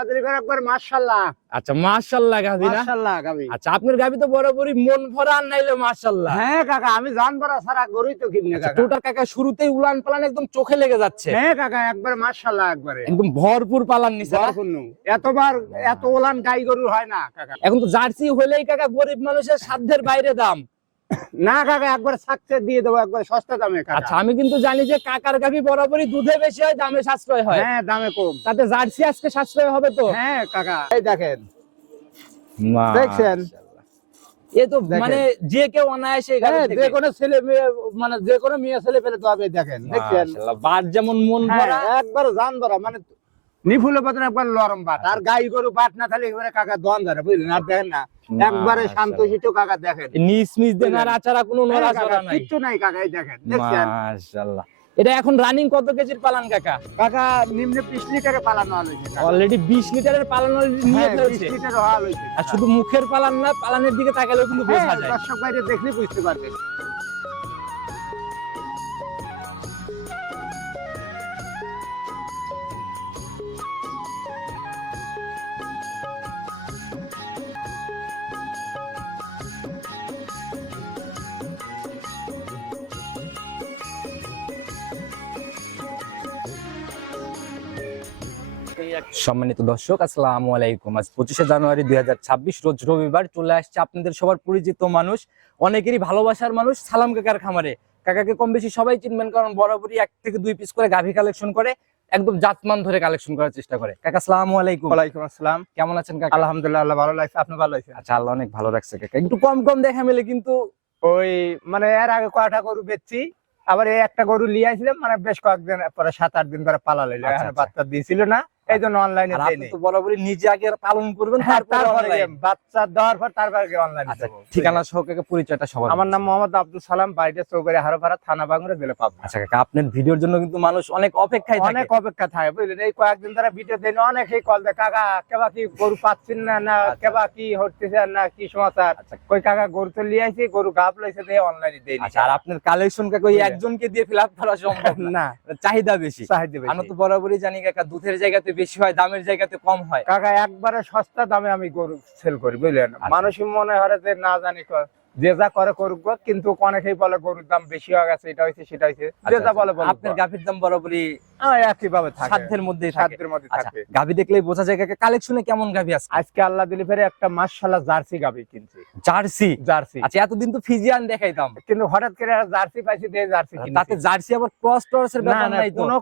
আল্লাহ দিলি করে মাশাআল্লাহ। আচ্ছা মাশাল্লাহ গাভি না? মাশাআল্লাহ গাবি। আচ্ছা আপনার গাভি তো বরাবরই মন ভরা নাইলে মাশাল্লাহ হ্যাঁ কাকা আমি জান বড় সারা গরুই তো কিনে কাকা। টোটা কাকা শুরুতেই উলান পালান একদম চোখে লেগে যাচ্ছে। হ্যাঁ কাকা একবার মাশাআল্লাহ একবারে। একদম ভরপুর পালান নিছে? এতবার এত ওলান গাই গরু হয় না কাকা। এখন তো জার্সি হলেই কাকা গরিব মানুষের সাধ্যের বাইরে দাম। না কাকা একবার সাকসে দিয়ে দেবো একবার সস্তা দামে কাকা। আচ্ছা আমি কিন্তু জানি যে কাকার গাভি বরাবরই দুধে বেশি হয় দামে সাশ্রয় হয়। হ্যাঁ দামে কম। তাতে জার্সি আজকে সাশ্রয় হবে তো? হ্যাঁ কাকা। এই দেখেন। দেখছেন? এ তো মানে যে কেউ অনায়াসে হ্যাঁ, যে কোনো ছেলে মেয়ে মানে যে কোনো মেয়ে ছেলে পেলে তো হবে দেখেন। দেখছেন? বাট যেমন মন হ্যাঁ, ভরা। একবার জান ধরা মানে নিফুলে পাতন একবার লরম আর গাই গরু বাট না থাকলে এবারে কাকা দন ধরে বুঝলেন? আর দেখেন না একবারে শান্ত শিষ্ট কাকা দেখেন। নিস মিস দেন আর আচারা কোনো হ্যাঁ, নড়াচড়া নাই। কিচ্ছু নাই কাকা এই দেখেন মাশাআল্লাহ। এটা এখন রানিং কত কেজির পালান কাকা? কাকা নিম্নে বিশ লিটারে পালানো হয়েছে। অলরেডি 20 লিটারের পালান নিয়ে হ্যাঁ, ফেলছে। 20 লিটার হওয়া হয়েছে আর শুধু মুখের পালান না পালানের দিকে তাকালেও কিন্তু বোঝা হ্যাঁ, যায়। দর্শক বাইরে দেখলে বুঝতে পারবে সম্মানিত দর্শক আসসালামু আলাইকুম। আজ পঁচিশে জানুয়ারি দুই রোজ রবিবার চলে আসছে আপনাদের সবার পরিচিত মানুষ অনেকেরই ভালোবাসার মানুষ সালাম কাকার খামারে। কাকাকে কম বেশি সবাই চিনবেন কারণ বরাবরই এক থেকে দুই পিস করে গাভী কালেকশন করে একদম জাতমান ধরে কালেকশন করার চেষ্টা করে। কাকা সালামু আলাইকুম। ওয়ালাইকুম আসসালাম। কেমন আছেন কাকা? আলহামদুলিল্লাহ আল্লাহ ভালো লাগছে আপনি ভালো লাগছে আচ্ছা আল্লাহ অনেক ভালো রাখছে কাকা। একটু কম কম দেখা মেলে কিন্তু। ওই মানে এর আগে কয়টা গরু বেচছি আবার এই একটা গরু লিয়ে আসলাম মানে বেশ কয়েকদিন পরে সাত আট দিন ধরে পালালে আচ্ছা, আচ্ছা। বাচ্চা দিয়েছিল না। এই জন্য অনলাইনে আপনি তো বরাবরই নিজে আগে পালন করবেন হ্যাঁ, তারপরে তারপরে বাচ্চা দেওয়ার পর তারপরে অনলাইনে আচ্ছা ঠিকানা সহ পরিচয়টা সবার আমার নাম মোহাম্মদ আব্দুল সালাম বাড়িতে চৌবাড়ি হারোপাড়া থানা বাংলা জেলা পাবনা। আচ্ছা কাকা আপনার ভিডিওর জন্য কিন্তু মানুষ অনেক অপেক্ষায় থাকে। অনেক অপেক্ষা থাকে বুঝলেন? এই কয়েকদিন ধরে ভিডিও দেন অনেকেই কল দেয় কাকা কেবা কি গরু পাচ্ছেন না না কেবা কি হচ্ছে না কি সমাচার? আচ্ছা। কই কাকা গরু তো লিয়ে আইছি গরু গাপ লইছে অনলাইনে দেই আচ্ছা আর আপনার কালেকশন কাকা ওই একজনকে দিয়ে ফিল আপ করা সম্ভব না। না। চাহিদা বেশি। চাহিদা বেশি। আমরা তো বরাবরই জানি কাকা দুধের জায়গাতে বেশি হয় দামের জায়গাতে কম হয় কাকা একবারে সস্তা দামে আমি গরু সেল করি বুঝলেন আচ্ছা। মানুষই মনে হয় যে না জানি যে যা করে করুক কিন্তু অনেকেই বলে গরুর দাম বেশি হয়ে গেছে এটা হয়েছে সেটা হয়েছে। যে যা বলে বলে আচ্ছা, আপনার গাভীর দাম বরাবরই একই ভাবে থাকে। সাধ্যের মধ্যেই থাকে। সাধ্যের মধ্যে আচ্ছা থাকে। গাভী দেখলেই বোঝা যায় কালেকশনে কেমন গাভী আছে? আজকে আল্লাহ দিলি ফেরে একটা মাশাআল্লাহ জার্সি গাবি কিনছি। জার্সি? জার্সি। আচ্ছা এতদিন তো ফিজিয়ান দেখাইতাম। কিন্তু হঠাৎ করে জার্সি পাইছি দিয়ে জার্সি কিনছি। তাতে জার্সি আবার ক্রস টরসের না ব্যাপার নাই কোনো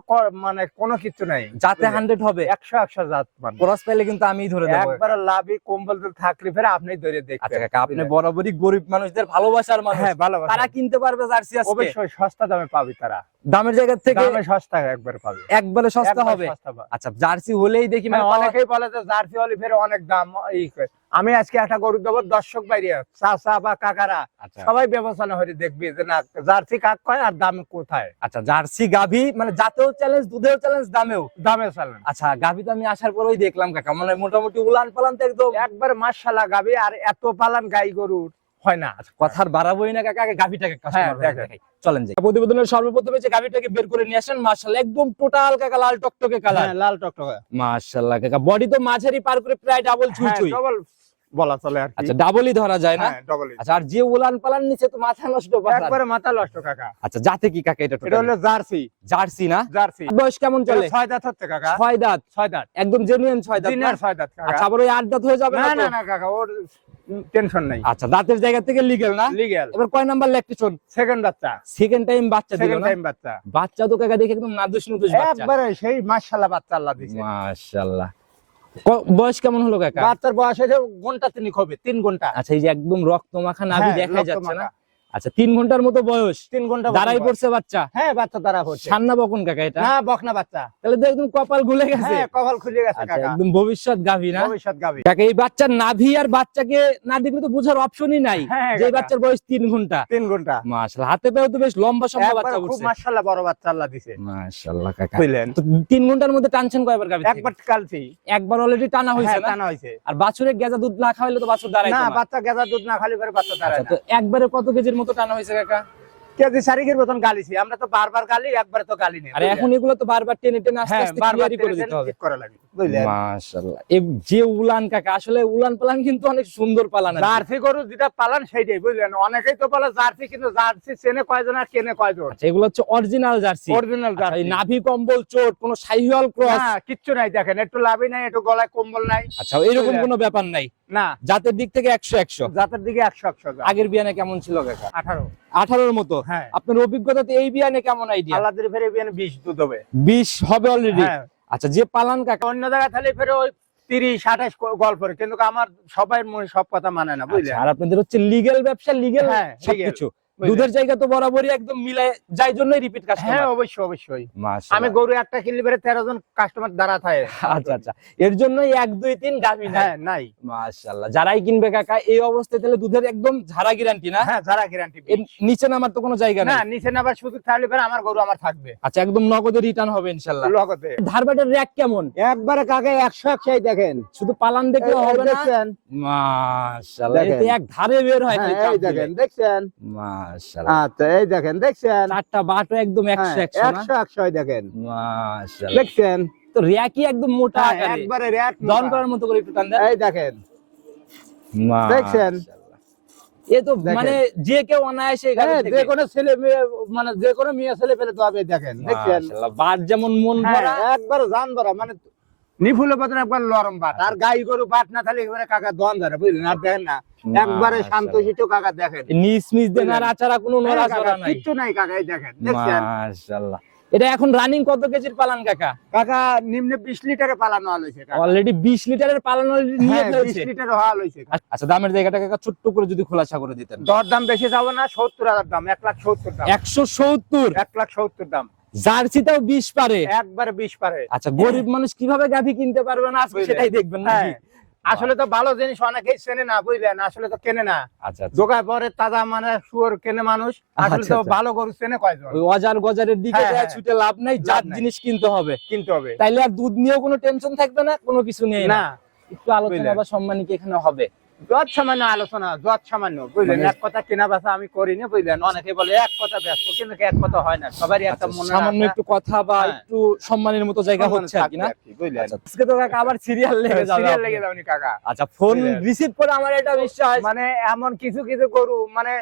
মানে কোনো কিছু নাই। যাতে হান্ড্রেড হবে। একশো একশো জাত মানে। ক্রস পাইলে কিন্তু আমিই ধরে দেবো। একবার লাভি কম্বল থাকলে ফেরে আপনি ধরে আচ্ছা দেখবেন কাকা আপনি বরাবরই গরিব মানুষদের ভালোবাসার মানুষ। হ্যাঁ ভালো তারা কিনতে পারবে জার্সি আজকে। অবশ্যই সস্তা দামে পাবি তারা। দামের জায়গা থেকে দামে সস্তা একবার পাবে। একবারে সস্তা হবে? আচ্ছা জার্সি হলেই দেখি মানে মানে অনেকেই বলে যে জার্সি হলে ফের অনেক দাম এই আমি আজকে একটা গরু দেবো দর্শক বাইরে চাচা বা কাকারা আচ্ছা। সবাই বিবেচনা হয়ে দেখবি যে না জার্সি কাক কয় আর দাম কোথায়? আচ্ছা জার্সি গাভী মানে জাতেও চ্যালেঞ্জ দুধেও চ্যালেঞ্জ দামেও? দামে চালান আচ্ছা গাভী তো আমি আসার পরেই দেখলাম কাকা। মানে মোটামুটি উলান পালান তো একদম। একবার মাসালা গাবি আর এত পালান গাই গরুর। হয় না। আচ্ছা কথার বাড়াবোই না কাকা আগে গাভীটাকে হ্যাঁ, চলেন যাই। প্রতিবেদনের সর্বপ্রথমে যে গাভীটাকে বের করে নিয়ে আসেন মাশাআল্লাহ একদম টোটাল কাকা লাল টকটকে কালার। হ্যাঁ, লাল টকটকা। মাশাআল্লাহ কাকা বডি তো মাঝারি পার করে প্রায় ডাবল হ্যাঁ, ছুঁই double বলা চলে আর আচ্ছা ডাবলই ধরা যায় না? হ্যাঁ। আচ্ছা আর যে উলান পালান নিচে তো মাথা নষ্ট একবারে মাথা নষ্ট কাকা। আচ্ছা যাতে কি কাকা এটা এটা হলো জার্সি। জার্সি না? জার্সি। বয়স কেমন চলে? ছয় দাঁত হচ্ছে কাকা। ছয় দাঁত। ছয় দাঁত। একদম জেনুইন ছয় দাঁত? ছয় দাঁত কাকা। আচ্ছা আবার ওই আট দাঁত হয়ে যাবে না না না না কাকা ওর টেনশন নাই। আচ্ছা দাঁতের জায়গা থেকে লিগেল না? লিগেল এবার কয় নাম্বার ল্যাকটেশন সেকেন্ড বাচ্চা। সেকেন্ড টাইম বাচ্চা দিল সেকেন্ড টাইম বাচ্চা। বাচ্চা তো কাকা দেখে একদম নাদুস নুদুস বাচ্চা। একবারে সেই মাশাআল্লাহ বাচ্চা আল্লাহ দিয়েছে মাশাআল্লাহ বয়স কেমন হলো কাকা? বাচ্চার বয়স হয়েছে ঘণ্টা তিনিক হবে তিন ঘণ্টা। আচ্ছা এই যে একদম রক্ত মাখা নাভি হ্যাঁ, দেখা যাচ্ছে না। আচ্ছা তিন ঘণ্টার মতো বয়স। তিন ঘণ্টা দাঁড়াই পড়ছে বাচ্চা? হ্যাঁ বাচ্চা দ্বারা হচ্ছে সান্না বকন কাকা এটা। না বকনা বাচ্চা। তাহলে তো একদম কপাল গুলে গেছে। হ্যাঁ কপাল খুলে গেছে আচ্ছা কাকা। একদম ভবিষ্যৎ গাভী না? ভবিষ্যৎ গাবি কাকা এই বাচ্চার নাভি আর বাচ্চাকে না দেখলে তো বোঝার অপশনই নাই। হ্যাঁ, যে বাচ্চার বয়স তিন ঘণ্টা। তিন ঘণ্টা। মাশাআল্লাহ হাতে পায়েও তো বেশ লম্বা সম্ভব বাচ্চা খুব উঠছে মাশাআল্লাহ বড় বাচ্চা আল্লাহ দিছে। মাশাআল্লাহ কাকা। বুঝলেন? তো তিন ঘণ্টার মধ্যে টানছেন কয়বার গাভী একবার কালছি একবার অলরেডি টানা হয়েছে হ্যাঁ না? টানা হয়েছে। আর বাছুরের গেজা দুধ না খাওয়াইলে তো বাছুর দাঁড়ায় না না? বাচ্চা গেজা দুধ না খালি করে বাচ্চা দাঁড়ায় আচ্ছা, তো একবারে কত কেজির মতো টানা হয়েছে কাকা? কেজি শারিকের মতন গালিছি। আমরা তো বারবার গালি একবার তো গালি নেই। আর এখন এগুলো তো বারবার টেনে টেনে আস্তে আস্তে ক্লিয়ারই করে দিতে হবে। করা লাগে বুঝলেন? মাশাআল্লাহ। এই যে উলান কাকা আসলে উলান পালান কিন্তু অনেক সুন্দর পালান আর জার্সি গরু যেটা পালান সেইটাই বুঝলেন? অনেকেই তো বলে জার্সি কিন্তু জার্সি চেনে কয়জন আর কেনে কয়জন? আচ্ছা, এগুলো হচ্ছে অরিজিনাল জার্সি। অরিজিনাল আচ্ছা, জার্সি। নাভি কম্বল চোট কোনো সাইহল ক্রস। কিচ্ছু নাই দেখেন একটু লাভই নাই একটু গলায় কম্বল নাই। আচ্ছা এরকম? কোনো ব্যাপার নাই। না। জাতের দিক থেকে একশো একশো। জাতের দিকে একশো একশো আগের বিয়ানে কেমন ছিল কাকা? আঠারো। আঠারোর মতো? হ্যাঁ। আপনার অভিজ্ঞতা এই বিয়ানে কেমন আইডিয়া আল্লাহ ফেরে বিয়ানে বিশ দুধ হবে। বিশ হবে অলরেডি হ্যাঁ। আচ্ছা যে পালান কাকা অন্য জায়গায় তাহলে ফেরে ওই তিরিশ আঠাশ গল্পের কিন্তু আমার সবাই মনে সব কথা মানে না বুঝলেন? আচ্ছা, আর আপনাদের হচ্ছে লিগেল ব্যবসা লিগেল হ্যাঁ, সবকিছু। বুঝলেন? দুধের জায়গা তো বরাবরই একদম মিলায় যাই জন্য রিপিট কাস্টমার হ্যাঁ অবশ্যই অবশ্যই। আমি গরু একটা কিনলে ফেরে তেরো জন কাস্টমার দাঁড়া থাকে। আচ্ছা আচ্ছা। এর এক দুই তিন গাভি না হ্যাঁ নাই। মাশাআল্লাহ। যারাই কিনবে কাকা এই অবস্থায় তাহলে দুধের একদম ঝাড়া গ্যারান্টি না? হ্যাঁ যারা গ্যারান্টি নিচে নামার তো কোনো জায়গা না নেই? নিচে নাবার সুযোগ থাকলে ফেরে আমার গরু আমার থাকবে। আচ্ছা একদম নগদে রিটার্ন হবে ইনশাআল্লাহ। লগতে ধারবাটের র্যাক কেমন? একবারে কাকে একশো একশোই দেখেন। শুধু পালান দেখলে এই হবে না? মাশাআল্লাহ। এতে এক ধারে বের হয় হ্যাঁ, এই। দেখেন দেখছেন? মাশাআল্লাহ। আচ্ছা এই দেখেন দেখছেন? চারটা বাটও একদম একশো হ্যাঁ, একশো না? একশো দেখেন। দেখছেন? তো একদম মোটা হ্যাঁ, একবারে র্যাক দন করার মতো করে একটু টান দেন। এই দেখেন। দেখছেন? এ তো মানে যে কেউ অনায়াসে গাড়ি হ্যাঁ, যে কোনো ছেলে মেয়ে মানে যে কোনো মেয়ে ছেলে পেলে তো হবে দেখেন। দেখছেন? বাট যেমন মন ভরা। একবার জান মানে নিফুলে পাতন একবার লরম আর গাই গরু বাট না থাকলে কাকা দন ধরে বুঝলেন? আর দেখেন না একবারে শান্ত শিষ্ট কাকা দেখেন। নিস মিস দেন আর আচারা কোনো হ্যাঁ, নড়াচড়া নাই। কিচ্ছু নাই কাকা এই দেখেন দেখছেন? মাশাআল্লাহ। এটা এখন রানিং কত কেজির পালান কাকা? কাকা নিম্নে বিশ লিটারে পালানো হয়েছে কাকা। অলরেডি 20 লিটারের পালান নিয়ে হ্যাঁ, বিশ ফেলছে লিটার হওয়া হয়েছে আচ্ছা দামের জায়গাটা কাকা ছোট্ট করে যদি খোলাসা করে দিতেন। দর দাম বেশি যাব না সত্তর হাজার দাম এক লাখ সত্তর দাম। 170 এক লাখ সত্তর দাম। জার্সিটাও 20 পারে। একবারে বিশ পারে। আচ্ছা গরিব মানুষ কীভাবে গাভী কিনতে পারবে না? আজকে সেটাই দেখবেন না হ্যাঁ। আসলে তো ভালো জিনিস অনেকেই চেনে না বুঝলেন? আসলে তো কেনে না। আচ্ছা আচ্ছা। জোগায় পরে তাজা মানে শুয়োর কেনে মানুষ। আসলে আচ্ছা, তো আচ্ছা। ভালো গরু চেনে কয়জন? ওই অজার গজারের দিকে হ্যাঁ, হ্যাঁ। ছুটে লাভ নাই জাত জিনিস কিনতে হবে। কিনতে হবে। তাইলে আর দুধ নিয়েও কোনো টেনশন থাকবে না? কোনো কিছু নেই না। একটু আলোচনা? বা সম্মানী কি এখানে হবে? যত সামান্য আলোচনা যত সামান্য বুঝলেন? মানে- এক কথা কেনা বেচা আমি করি না বুঝলেন? অনেকে বলে এক কথা ব্যস্ত কিন্তু এক কথা হয় না? সবারই একটা আচ্ছা, মনে সামান্য একটু কথা বা হ্যাঁ। একটু সম্মানের মতো জায়গা হচ্ছে আর কি না? বুঝলেন? আচ্ছা, আজকে তো কাকা আবার সিরিয়াল লেগে যাবে সিরিয়াল লেগে যাবে কাকা। আচ্ছা ফোন রিসিভ করে আমার এটা বিশ্বাস মানে এমন কিছু কিছু করু মানে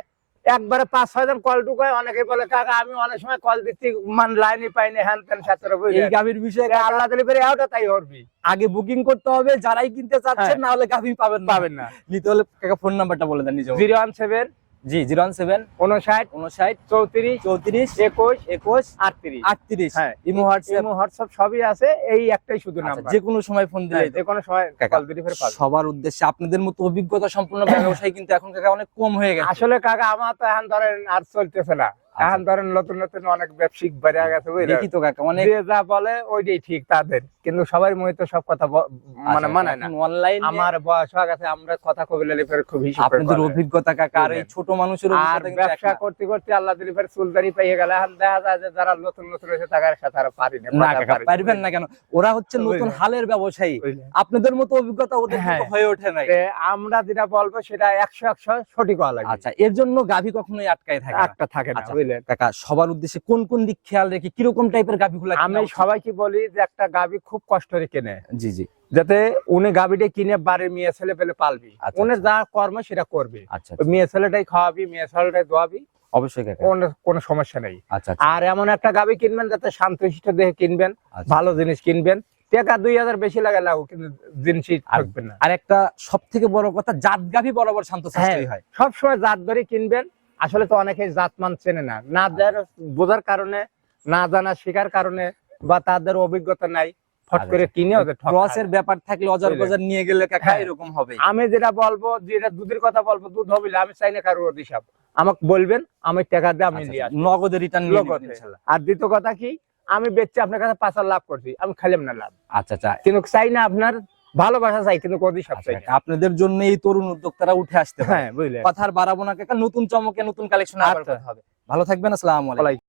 একবারে পাঁচ ছয় জন কল ঢুকায় অনেকে বলে কাকা আমি অনেক সময় কল দিচ্ছি মান লাইনই পাইনি হ্যান ত্যান সাথে এই গাভীর বিষয়ে আল্লাহ দিলে পেরে এটা তাই হরবি আগে বুকিং করতে হবে যারাই কিনতে চাচ্ছেন হ্যাঁ। না হলে গাভী পাবেন না। পাবেন না। নিতে হলে কাকা ফোন নাম্বারটা বলে দেন নিজে জিরো ওয়ান সেভেন জি জিরো ওয়ান সেভেন উনষাট উনষাট চৌত্রিশ চৌত্রিশ একুশ একুশ আটত্রিশ। আটত্রিশ। হ্যাঁ ইমো হোয়াটসঅ্যাপ। ইমো হোয়াটসঅ্যাপ সবই আছে এই একটাই শুধু আচ্ছা, নাম্বার। যে কোনো সময় ফোন দিলে যে কোনো সময় কল দিলে পাবে। সবার উদ্দেশ্যে আপনাদের মতো অভিজ্ঞতা সম্পূর্ণ ব্যবসায়ী কিন্তু এখন কাকা অনেক কম হয়ে গেছে। আসলে কাকা আমার তো এখন ধরেন আর চলতেছে না। এখন ধরেন নতুন নতুন অনেক ব্যবসায়িক বেড়ে গেছে দেখি তো কাকা অনেক যে যা বলে ওইটাই ঠিক তাদের। কিন্তু সবার মনে তো সব কথা ব- মানে মানায় না। অনলাইন আমার বয়স হয়ে গেছে আমরা কথা কবি খুব হিসাব আপনাদের অভিজ্ঞতা কাকা আর এই ছোট মানুষের আর ব্যবসা করতে করতে আল্লাহ চুলদারি পেয়ে গেলে এখন দেখা যায় যে যারা নতুন নতুন এসে সাথে আর পারি না না না, পারবেন না কেন? ওরা হচ্ছে নতুন হালের ব্যবসায়ী। আপনাদের মতো অভিজ্ঞতা ওদের হ্যাঁ। হয়ে ওঠে তে আমরা যেটা বলব সেটা একশো একশো সঠিক হওয়া লাগবে। আচ্ছা এর জন্য গাভী কখনোই আটকায় থাকে না। একটা থাকে না আচ্ছা। বুঝলেন কাকা সবার উদ্দেশ্যে কোন কোন দিক খেয়াল রেখে কীরকম টাইপের গাভীগুলো আমি সবাইকে বলি যে একটা গাবি খুব কষ্ট কেনে। জি জি। যাতে উনি গাবিটা কিনে বাড়ির মেয়ে ছেলে পেলে পালবি। আচ্ছা, উনি যা কর্ম সেটা করবে। আচ্ছা মেয়ে ছেলেটাই খাওয়াবি মেয়ে ছেলেটাই দোয়াবি। অবশ্যই কোনো কোনো সমস্যা নেই। আচ্ছা আচ্ছা। আর এমন একটা গাবি কিনবেন যাতে শান্তশিষ্ট কিনবেন আচ্ছা। ভালো জিনিস কিনবেন। টাকা দুই হাজার বেশি লাগে লাগুক কিন্তু জিনিসই থাকবেন না আর একটা সব থেকে বড় কথা জাত গাভী বরাবর শান্ত হ্যাঁ। হয়। সব সময় জাত ধরে কিনবেন। আসলে তো অনেকে জাত মান চেনে না। না বোঝার কারণে না জানা শেখার কারণে বা তাদের অভিজ্ঞতা নাই ফট আচ্ছা, করে কিনে ক্রসের ব্যাপার থাকলে অজার গজার নিয়ে গেলে কাকা হ্যাঁ। এরকম হবে। আমি যেটা বলব যেটা দুধের কথা বলব দুধ হবে আমি চাই না কারোর আমাকে বলবেন আমি টাকা দিয়ে আমি নগদে রিটার্ন নগদে। আর দ্বিতীয় কথা কি আমি বেচছি আপনার কাছে পাঁচ লাভ করছি আমি খাইলাম না লাভ। আচ্ছা আচ্ছা। কিন্তু চাই না আপনার ভালোবাসা চাই কিন্তু কদি সব চাই আপনাদের জন্য এই তরুণ উদ্যোক্তারা উঠে আসতে হ্যাঁ বুঝলেন কথার বাড়াবো না নতুন চমকে নতুন কালেকশন আচ্ছা। হবে। ভালো থাকবেন আসসালাম আলাইকুম।